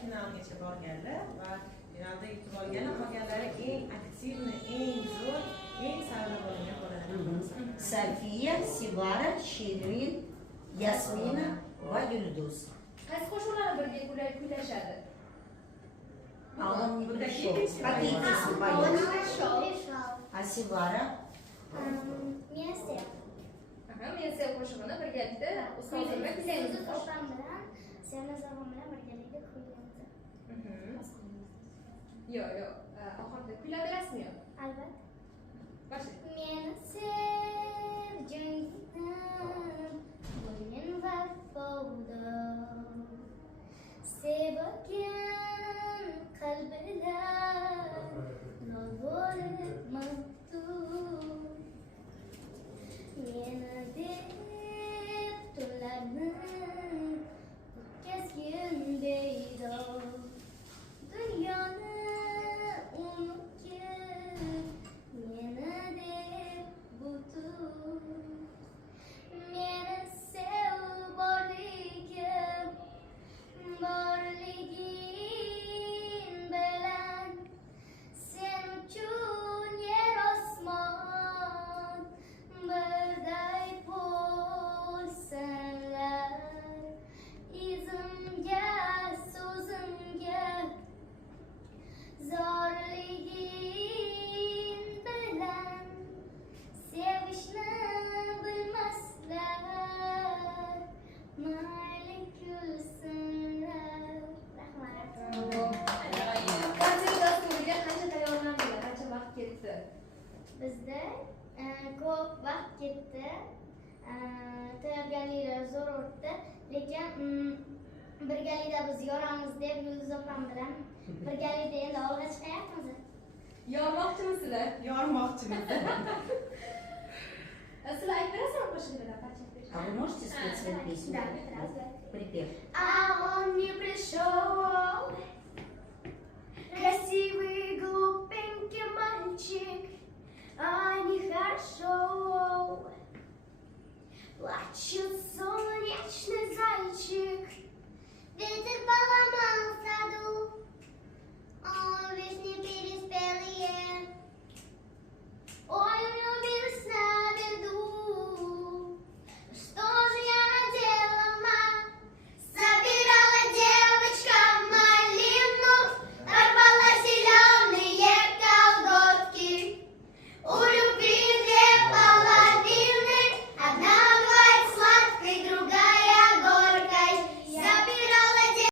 finalgacha borganlar va finalda yutib olganlar, qolganlari eng aktivni, eng zo'r, eng sarala bo'lgan bolalar. Safiya, Sibara, Shirin, Yasmina va Yulduz. Qaysi qo'shiqlarni birga kuylashadi? Пакетисы поют. А Сибара? Men sev. Men sev qo'shig'ini birgalikda ustozimga kuylaymiz. Opam bilan, Sevnaz opam bilan birgalikda kuylaymiz. Yo'q, oxirida kuylay bilasizmi yo'q? Albatta. Boshlang. Meni sev jonim, bo'yin vafodor. Sevgan qalblar, navbat maftun. Meni deb tunlarni o'tkazgin beydor. Dunyoni unutgin, meni deb butun. Meni sev borligim, borligin bilan. Sen uchun yer osmon birday bo'lsinlar. Izimga, so'zimga zorligin bilan sevishni bilmaslar. Mayli kulsinlar. Rahmat. Konsert dasturiga qancha tayyorlandinglar? Qancha vaqt ketdi? Bizda ko'p vaqt ketdi. Tayyorgarliklar zo'r o'tdi, lekin birgalikda biz yoramiz deb Yulduz opam bilan birgalikda endi olg'a chiqayapmiz. Yormoqchimisizlar? Yormoqchimiz. Sizlar aytib berasizmi qo'shiqlardan parcha? А вы можете спеть свою песню? Да, Припев. А